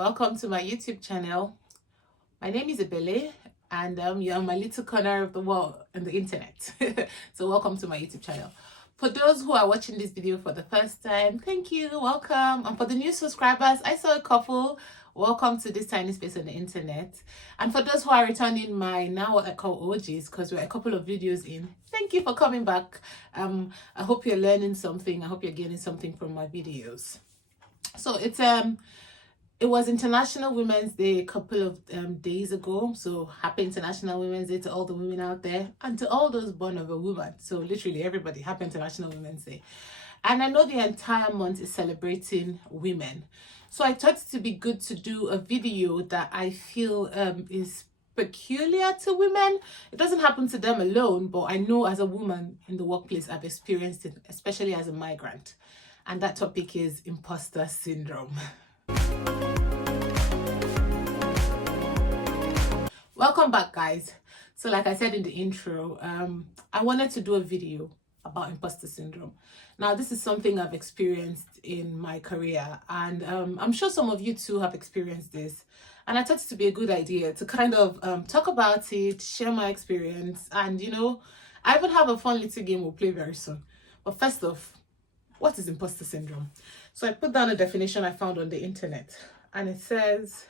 Welcome to my YouTube channel. My name is Ebele, and you're on my little corner of the world and the internet. So welcome to my YouTube channel. For those who are watching this video for the first time, thank you, welcome. And for the new subscribers, I saw a couple. Welcome to this tiny space on the internet. And for those who are returning, my now what I call OGs, because we're a couple of videos in, thank you for coming back. I hope you're learning something. I hope you're getting something from my videos. So it was International Women's Day a couple of days ago. So happy International Women's Day to all the women out there and to all those born of a woman. So literally everybody, happy International Women's Day. And I know the entire month is celebrating women. So I thought it would be good to do a video that I feel is peculiar to women. It doesn't happen to them alone, but I know as a woman in the workplace, I've experienced it, especially as a migrant. And that topic is imposter syndrome. Welcome back, guys. So like I said in the intro, I wanted to do a video about imposter syndrome. Now, this is something I've experienced in my career, and I'm sure some of you too have experienced this. And I thought it to be a good idea to kind of talk about it, share my experience, and I even have a fun little game we'll play very soon. But first off, what is imposter syndrome? So I put down a definition I found on the internet, and it says,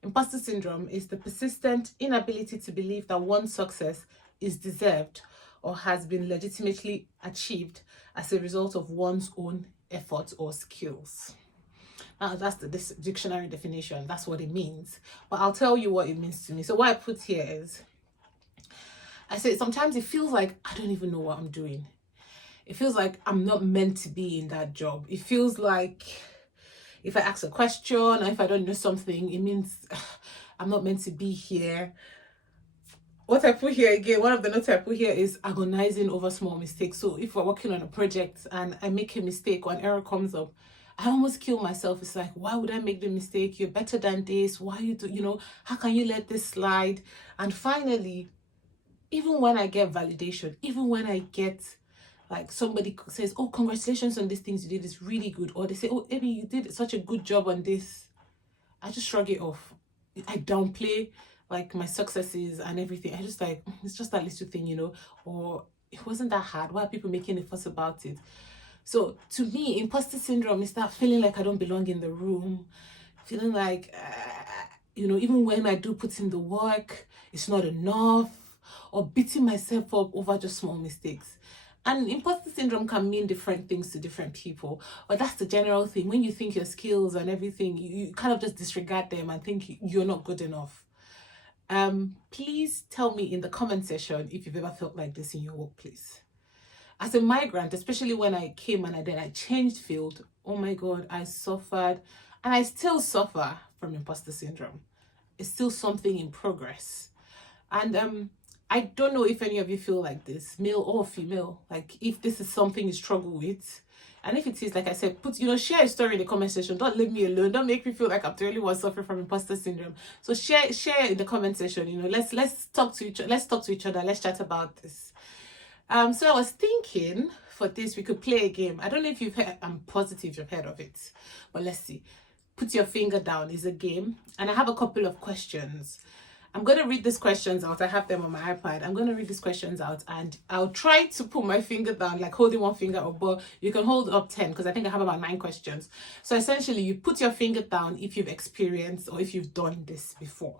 imposter syndrome is the persistent inability to believe that one's success is deserved or has been legitimately achieved as a result of one's own efforts or skills. Now, that's the dictionary definition. That's what it means. But I'll tell you what it means to me. So what I put here is, I say sometimes it feels like I don't even know what I'm doing. It feels like I'm not meant to be in that job. It feels like if I ask a question or if I don't know something, it means I'm not meant to be here. What I put here again, one of the notes I put here is agonizing over small mistakes. So if we're working on a project and I make a mistake or an error comes up, I almost kill myself. It's like, why would I make the mistake? You're better than this. Why how can you let this slide? And finally, even when I get validation, even when I get like somebody says, oh, congratulations on these things you did, it's really good. Or they say, oh, Abby, you did such a good job on this. I just shrug it off. I downplay like my successes and everything. I just like, it's just that little thing, or it wasn't that hard. Why are people making a fuss about it? So to me, imposter syndrome is that feeling like I don't belong in the room, feeling like, even when I do put in the work, it's not enough, or beating myself up over just small mistakes. And imposter syndrome can mean different things to different people, but that's the general thing. When you think your skills and everything, you kind of just disregard them and think you're not good enough. Please tell me in the comment section if you've ever felt like this in your workplace. As a migrant, especially when I came and I changed field, oh my God, I suffered and I still suffer from imposter syndrome. It's still something in progress. And I don't know if any of you feel like this, male or female, like if this is something you struggle with. And if it is, like I said, share a story in the comment section. Don't leave me alone. Don't make me feel like I'm the only one suffering from imposter syndrome. So share in the comment section. Let's talk to each other. Let's chat about this. So I was thinking for this we could play a game. I don't know if you've heard. I'm positive you've heard of it, but let's see. Put your finger down is a game, and I have a couple of questions. I'm going to read these questions out. I have them on my iPad. I'm going to read these questions out and I'll try to put my finger down, like holding one finger up, but you can hold up 10 because I think I have about 9 questions. So essentially, you put your finger down if you've experienced or if you've done this before.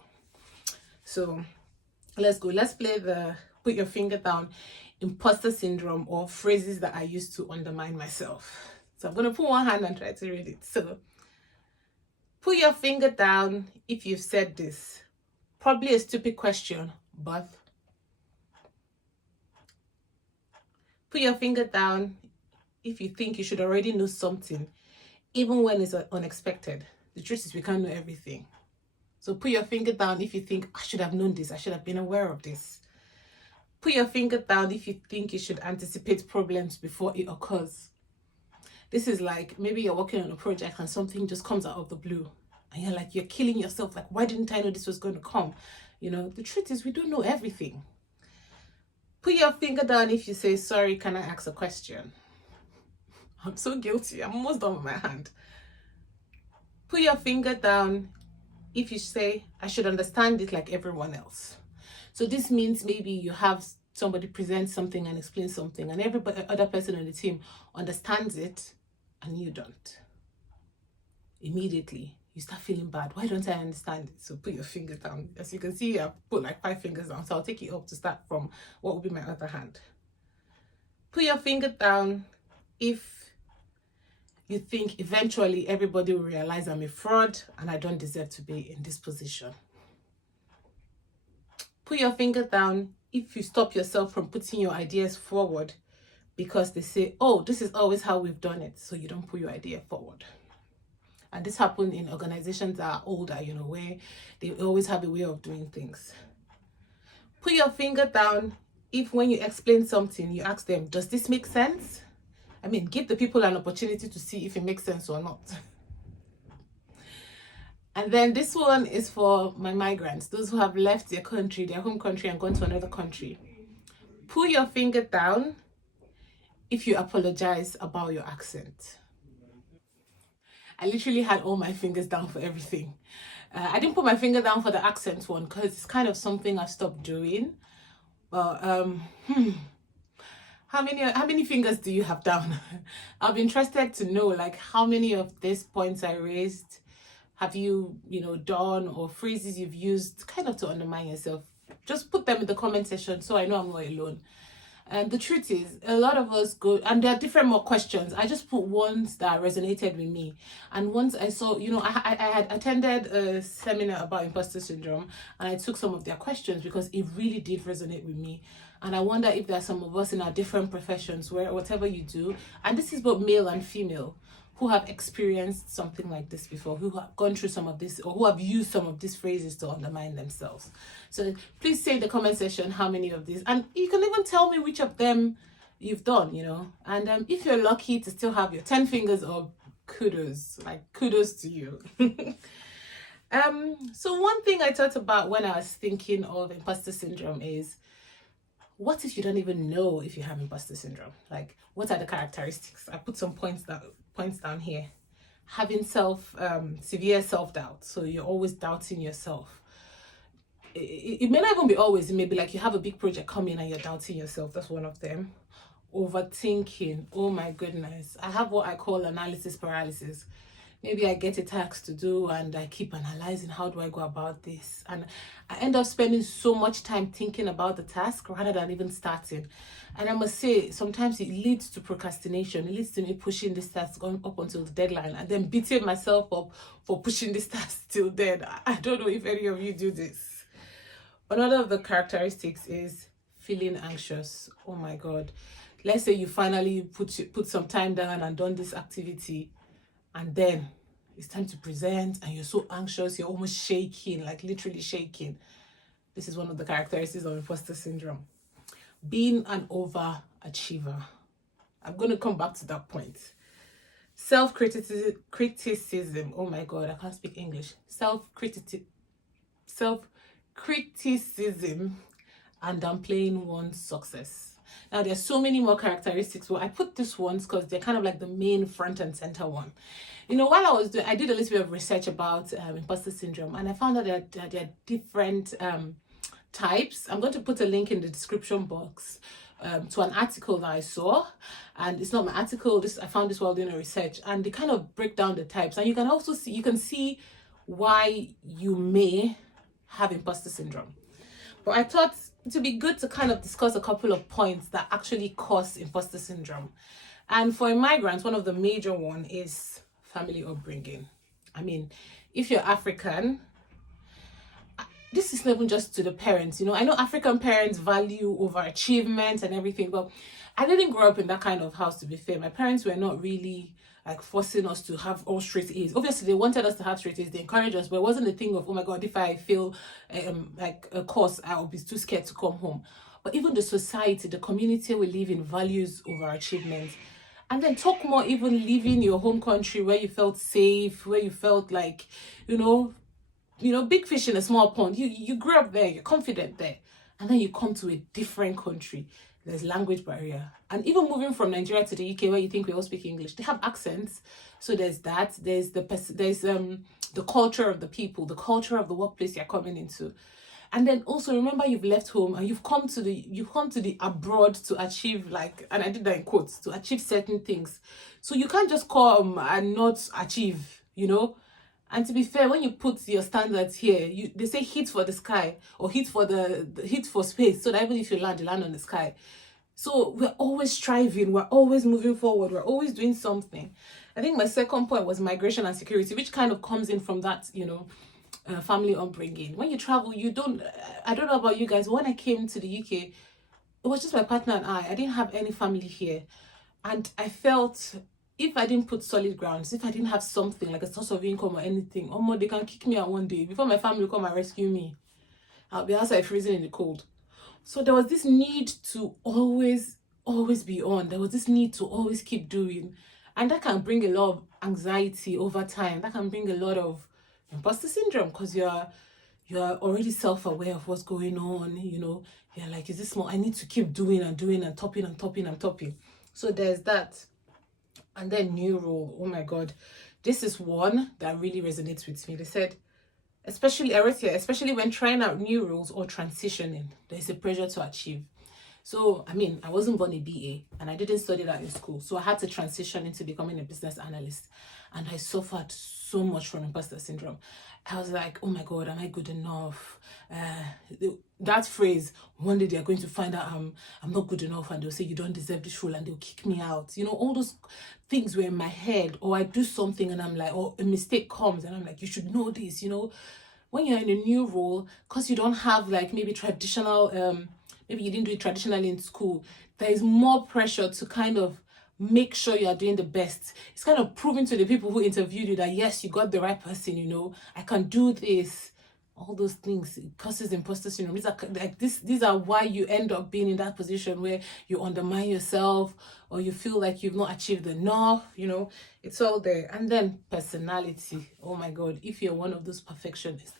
So let's go. Let's play the put your finger down imposter syndrome or phrases that I use to undermine myself. So I'm going to put one hand and try to read it. So put your finger down if you've said this. Probably a stupid question, but put your finger down if you think you should already know something, even when it's unexpected. The truth is we can't know everything. So put your finger down if you think, I should have known this, I should have been aware of this. Put your finger down if you think you should anticipate problems before it occurs. This is like maybe you're working on a project and something just comes out of the blue. And you're like, you're killing yourself. Like, why didn't I know this was going to come? The truth is we don't know everything. Put your finger down if you say, sorry, can I ask a question? I'm so guilty. I'm almost done with my hand. Put your finger down if you say, I should understand it like everyone else. So this means maybe you have somebody present something and explain something, and every other person on the team understands it and you don't. Immediately you start feeling bad. Why don't I understand it? So put your finger down. As you can see, I've put like 5 fingers down, so I'll take it up to start from what will be my other hand. Put your finger down if you think eventually everybody will realize I'm a fraud and I don't deserve to be in this position. Put your finger down if you stop yourself from putting your ideas forward because they say, oh, this is always how we've done it, so you don't put your idea forward. And this happens in organizations that are older, where they always have a way of doing things. Put your finger down if when you explain something, you ask them, does this make sense? I mean, give the people an opportunity to see if it makes sense or not. And then this one is for my migrants, those who have left their country, their home country, and gone to another country. Put your finger down if you apologize about your accent. I literally had all my fingers down for everything. I didn't put my finger down for the accent one because it's kind of something I've stopped doing. But how many fingers do you have down? I'll be interested to know, like, how many of these points I raised have you, done, or phrases you've used kind of to undermine yourself. Just put them in the comment section so I know I'm not alone. And the truth is, a lot of us go, and there are different more questions. I just put ones that resonated with me. And once I saw, I had attended a seminar about imposter syndrome, and I took some of their questions because it really did resonate with me. And I wonder if there are some of us in our different professions where whatever you do, and this is both male and female, who have experienced something like this before, who have gone through some of this, or who have used some of these phrases to undermine themselves. So please say in the comment section how many of these, and you can even tell me which of them you've done, and if you're lucky to still have your 10 fingers up, kudos to you. So one thing I thought about when I was thinking of imposter syndrome is, what if you don't even know if you have imposter syndrome? Like, what are the characteristics? I put some points down here. Having severe self-doubt. So you're always doubting yourself. It may not even be always. It may be like you have a big project coming and you're doubting yourself. That's one of them. Overthinking. Oh my goodness. I have what I call analysis paralysis. Maybe I get a task to do and I keep analyzing, how do I go about this? And I end up spending so much time thinking about the task rather than even starting. And I must say, sometimes it leads to procrastination. It leads to me pushing this task going up until the deadline and then beating myself up for pushing this task till then. I don't know if any of you do this. Another of the characteristics is feeling anxious. Oh my God. Let's say you finally put some time down and done this activity, and then it's time to present and you're so anxious, you're almost shaking, like literally shaking. This is one of the characteristics of imposter syndrome. Being an overachiever. I'm going to come back to that point. Self-criticism. Oh my God, I can't speak English. Self-criticism and downplaying one's success. Now, there's so many more characteristics. Well, I put these ones because they're kind of like the main front and center one. While I did a little bit of research about imposter syndrome, and I found out that there are different types. I'm going to put a link in the description box to an article that I saw, and it's not my article. I found this while doing research, and they kind of break down the types, and you can also see why you may have imposter syndrome. But I thought it would be good to kind of discuss a couple of points that actually cause imposter syndrome. And for immigrants, one of the major one is family upbringing. I mean, if you're African, this is not even just to the parents. I know African parents value overachievement and everything, but I didn't grow up in that kind of house, to be fair. My parents were not really like forcing us to have all straight A's. Obviously, they wanted us to have straight A's. They encouraged us, but it wasn't a thing of, oh my God, if I fail like a course, I'll be too scared to come home. But even the society, the community we live in values overachievement. And then talk more even leaving your home country where you felt safe, where you felt like, big fish in a small pond. You grew up there, you're confident there. And then you come to a different country, there's language barrier. And even moving from Nigeria to the UK, where you think we all speak English, they have accents. So there's that. There's the culture of the people, the culture of the workplace you're coming into. And then also remember, you've left home and you've come to the abroad to achieve, like, and I did that in quotes, to achieve certain things. So you can't just come and not achieve, you know. And to be fair, when you put your standards here, they say hit for the sky, or hit for the hit for space, so that even if you land on the sky. So we're always striving, we're always moving forward, we're always doing something. I think my second point was migration and security, which kind of comes in from that, you know, family upbringing. When you travel, I don't know about you guys, but when I came to the UK, it was just my partner and I didn't have any family here. And I felt, if I didn't put solid grounds, if I didn't have something like a source of income or anything, they can kick me out one day before my family will come and rescue me. I'll be outside freezing in the cold. So there was this need to always be on. There was this need to always keep doing. And that can bring a lot of anxiety over time. That can bring a lot of imposter syndrome, because you're already self-aware of what's going on, you know. You're like, is this small? I need to keep doing and topping. So there's that. And then new role. Oh my God. This is one that really resonates with me. They said, especially when trying out new roles or transitioning, there's a pressure to achieve. So, I mean, I wasn't born a BA and I didn't study that in school. So I had to transition into becoming a business analyst. And I suffered so much from imposter syndrome. I was like, oh my God, am I good enough? That phrase, one day they're going to find out I'm not good enough, and they'll say you don't deserve this role and they'll kick me out. You know, all those things were in my head. Or I do something and I'm like, or a mistake comes and I'm like, you should know this, you know. When you're in a new role, because you don't have like maybe traditional, maybe you didn't do it traditionally in school, there is more pressure to kind of make sure you are doing the best. It's kind of proving to the people who interviewed you that yes, you got the right person, you know, I can do this. All those things, it causes imposter syndrome. These are why you end up being in that position where you undermine yourself, or you feel like you've not achieved enough, you know. It's all there. And then personality. Oh my God, if you're one of those perfectionists,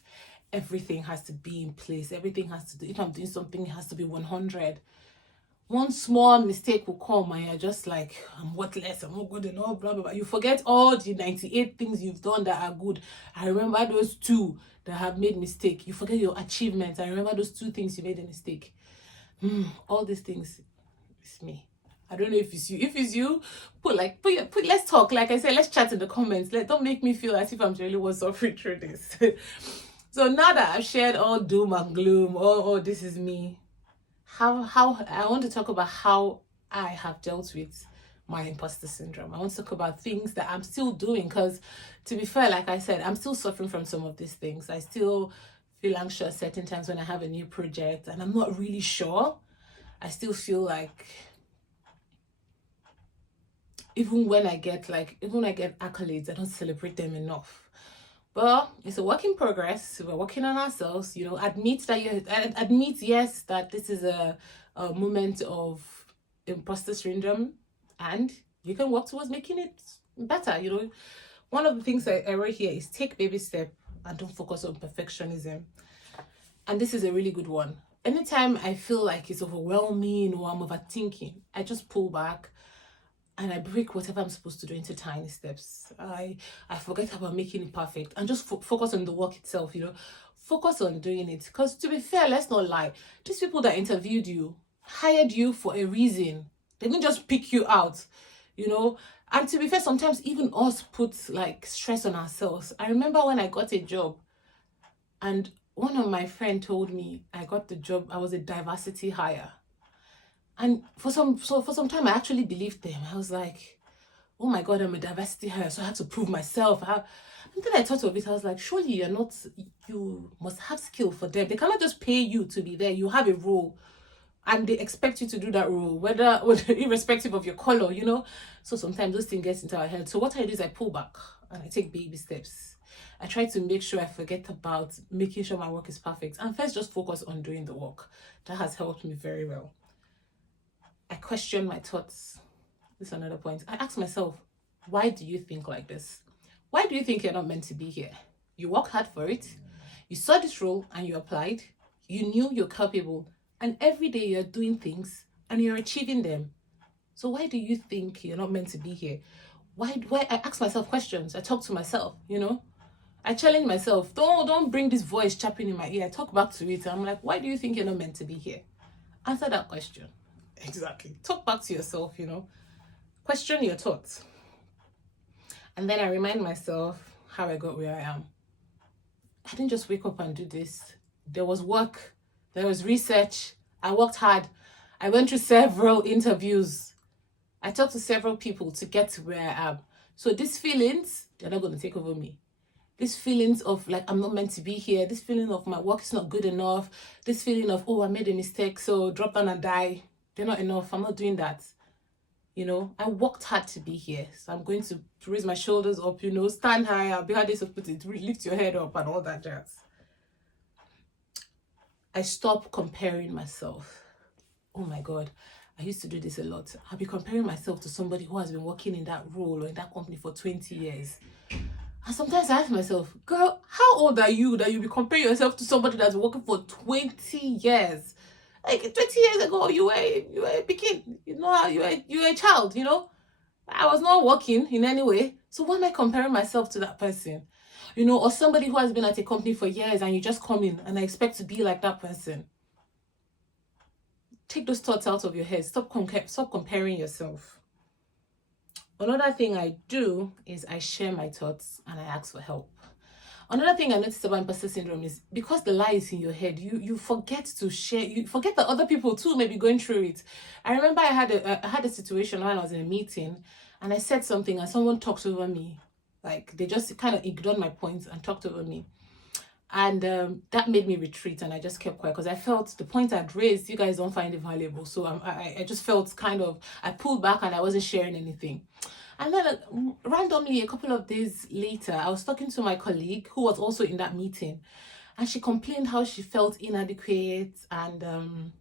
everything has to be in place. Everything has to do, if I'm doing something, it has to be 100. One small mistake will come and you're just like, I'm worthless, I'm not good enough, blah, blah, blah. You forget all the 98 things you've done that are good. I remember those 2 that have made mistake. You forget your achievements. I remember those 2 things you made a mistake. All these things, it's me. I don't know if it's you. If it's you, let's talk. Like I said, let's chat in the comments. Don't make me feel as if I'm the only one suffering through this. So now that I've shared all doom and gloom, oh, this is me. How I want to talk about how I have dealt with my imposter syndrome. I want to talk about things that I'm still doing, because to be fair, like I said, I'm still suffering from some of these things. I still feel anxious certain times when I have a new project and I'm not really sure. I still feel like even when I get accolades, I don't celebrate them enough. But it's a work in progress. We're working on ourselves, you know. Admit, yes, that this is a moment of imposter syndrome, and you can work towards making it better, you know. One of the things I wrote here is take baby step and don't focus on perfectionism. And this is a really good one. Anytime I feel like it's overwhelming or I'm overthinking, I just pull back and I break whatever I'm supposed to do into tiny steps. I forget about making it perfect and just focus on the work itself, you know. Focus on doing it. Because to be fair, let's not lie. These people that interviewed you hired you for a reason. They didn't just pick you out, you know. And to be fair, sometimes even us put like stress on ourselves. I remember when I got a job and one of my friends told me I got the job, I was a diversity hire. And for some time, I actually believed them. I was like, oh my God, I'm a diversity hire, so I had to prove myself. And then I thought of it, I was like, surely you must have skill for them. They cannot just pay you to be there. You have a role and they expect you to do that role, whether irrespective of your color, you know. So sometimes those things get into our head. So what I do is I pull back and I take baby steps. I try to make sure I forget about making sure my work is perfect and first just focus on doing the work. That has helped me very well. I question my thoughts. This is another point. I ask myself, why do you think like this? Why do you think you're not meant to be here? You worked hard for it. You saw this role and you applied. You knew you're capable. And every day you're doing things and you're achieving them. So why do you think you're not meant to be here? Why I ask myself questions? I talk to myself, I challenge myself. Don't bring this voice chapping in my ear. I talk back to it. I'm like, why do you think you're not meant to be here? Answer that question. Exactly. Talk back to yourself, Question your thoughts. And then I remind myself how I got where I am. I didn't just wake up and do this. There was work. There was research. I worked hard. I went through several interviews. I talked to several people to get to where I am. So these feelings, they're not going to take over me. These feelings of like, I'm not meant to be here. This feeling of my work is not good enough. This feeling of, oh, I made a mistake, so drop down and die. They're not enough. I'm not doing that. I worked hard to be here. So I'm going to raise my shoulders up, stand high. I'll be how they put it, lift your head up and all that jazz. I stopped comparing myself. Oh my God. I used to do this a lot. I'll be comparing myself to somebody who has been working in that role or in that company for 20 years. And sometimes I ask myself, girl, how old are you that you be comparing yourself to somebody that's working for 20 years? Like 20 years ago, you were a begin, you were a child, I was not working in any way. So why am I comparing myself to that person? Or somebody who has been at a company for years and you just come in and I expect to be like that person. Take those thoughts out of your head. Stop comparing yourself. Another thing I do is I share my thoughts and I ask for help. Another thing I noticed about imposter syndrome is because the lie is in your head, you forget to share. You forget that other people too may be going through it. I remember I had a situation when I was in a meeting and I said something and someone talked over me. Like they just kind of ignored my points and talked over me. And that made me retreat and I just kept quiet because I felt the point I'd raised, you guys don't find it valuable. So I just felt I pulled back and I wasn't sharing anything. And then randomly, a couple of days later, I was talking to my colleague who was also in that meeting. And she complained how she felt inadequate and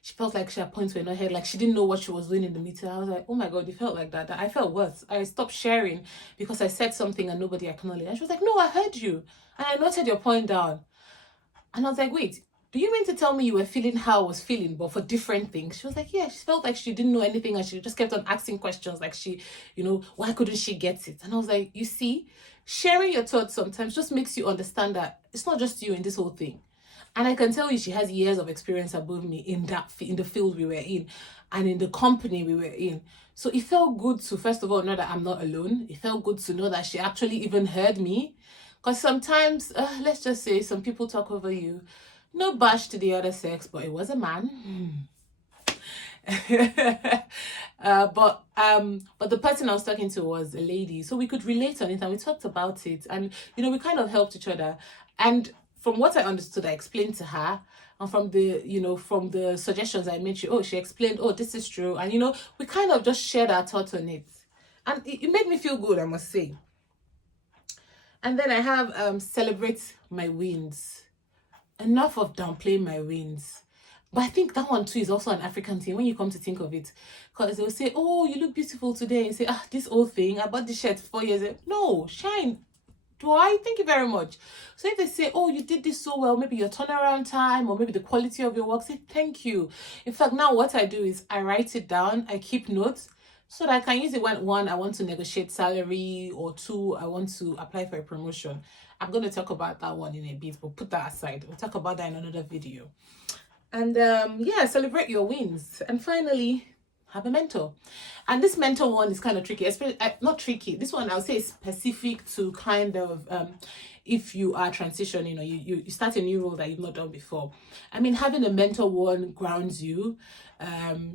she felt like she had points in her head, like she didn't know what she was doing in the meeting. I was like, oh my God, you felt like that? I felt worse. I stopped sharing because I said something and nobody acknowledged. And she was like, no, I heard you. And I noted your point down. And I was like, wait, do you mean to tell me you were feeling how I was feeling, but for different things? She was like, yeah, she felt like she didn't know anything and she just kept on asking questions like why couldn't she get it? And I was like, you see, sharing your thoughts sometimes just makes you understand that it's not just you in this whole thing. And I can tell you she has years of experience above me in the field we were in and in the company we were in. So it felt good to, first of all, know that I'm not alone. It felt good to know that she actually even heard me. Because sometimes, let's just say some people talk over you. No bash to the other sex, but it was a man. But the person I was talking to was a lady, so we could relate on it and we talked about it, and we kind of helped each other. And from what I understood, I explained to her, and from the suggestions I made, she explained, oh, this is true, and we kind of just shared our thoughts on it, and it made me feel good, I must say. And then I have celebrate my wins. Enough of downplaying my wins. But I think that one too is also an African thing when you come to think of it. Because they'll say, oh, you look beautiful today. And say, this old thing, I bought this shirt 4 years ago. No, shine. Do I? Thank you very much. So if they say, oh, you did this so well, maybe your turnaround time or maybe the quality of your work, say thank you. In fact, now what I do is I write it down, I keep notes so that I can use it when one, I want to negotiate salary, or two, I want to apply for a promotion. I'm going to talk about that one in a bit, but put that aside. We'll talk about that in another video. And celebrate your wins. And finally, have a mentor. And this mentor one is kind of tricky, especially not tricky. This one I'll say is specific to kind of if you are transitioning or you start a new role that you've not done before. I mean, having a mentor one grounds you.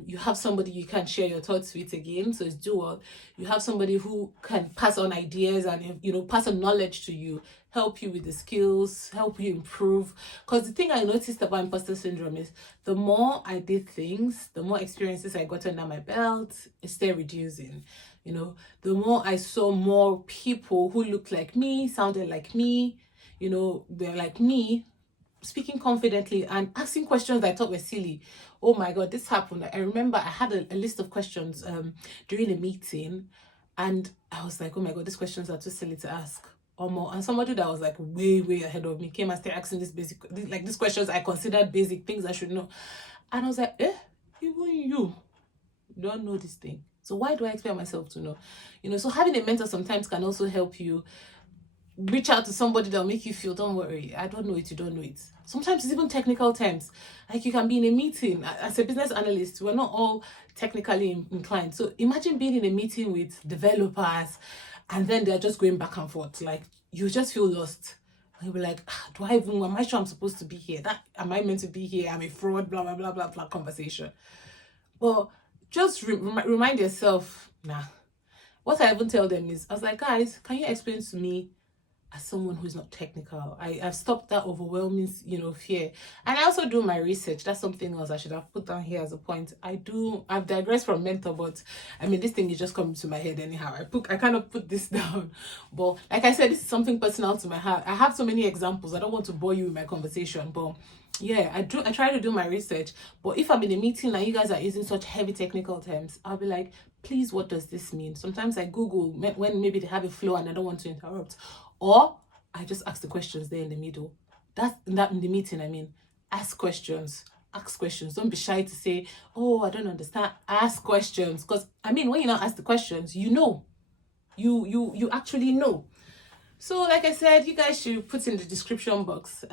You have somebody you can share your thoughts with again, so it's dual. You have somebody who can pass on ideas and pass on knowledge to you, help you with the skills, help you improve. Because the thing I noticed about imposter syndrome is the more I did things, the more experiences I got under my belt, it's still reducing. The more I saw more people who looked like me, sounded like me, they're like me, speaking confidently and asking questions I thought were silly. Oh my God, this happened. I remember I had a list of questions during a meeting, and I was like, oh my God, these questions are too silly to ask. Or more. And somebody that was like way ahead of me came and started asking these questions I considered basic things I should know. And I was like, even you don't know this thing. So why do I expect myself to know? So having a mentor sometimes can also help you reach out to somebody that'll make you feel, don't worry, I don't know it, you don't know it. Sometimes it's even technical terms. Like you can be in a meeting as a business analyst, we're not all technically inclined. So imagine being in a meeting with developers and then they're just going back and forth. Like you just feel lost. And you'll be like, am I sure I'm supposed to be here? Am I meant to be here? I'm a fraud, blah, blah, blah, blah, blah conversation. Well, just remind yourself, what I even tell them is, I was like, guys, can you explain to me as someone who's not technical? I've stopped that overwhelming, fear. And I also do my research. That's something else I should have put down here as a point. I've digressed from mentor, but this thing is just coming to my head anyhow. I kind of put this down. But like I said, this is something personal to my heart. I have so many examples. I don't want to bore you with my conversation, but yeah, I try to do my research. But if I'm in a meeting and you guys are using such heavy technical terms, I'll be like, please, what does this mean? Sometimes I Google when maybe they have a flow and I don't want to interrupt. Or I just ask the questions there in the middle. That's in the meeting, ask questions. Ask questions. Don't be shy to say, oh, I don't understand. Ask questions. Because when you not ask the questions, you know. You actually know. So like I said, you guys should put in the description box.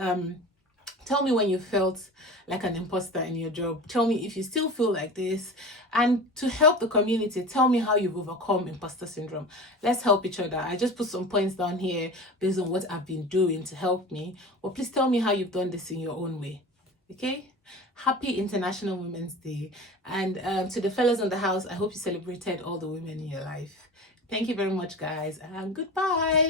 Tell me when you felt like an imposter in your job. Tell me if you still feel like this. And to help the community, tell me how you've overcome imposter syndrome. Let's help each other. I just put some points down here based on what I've been doing to help me. But please tell me how you've done this in your own way. Okay? Happy International Women's Day. And to the fellas in the house, I hope you celebrated all the women in your life. Thank you very much, guys. And goodbye.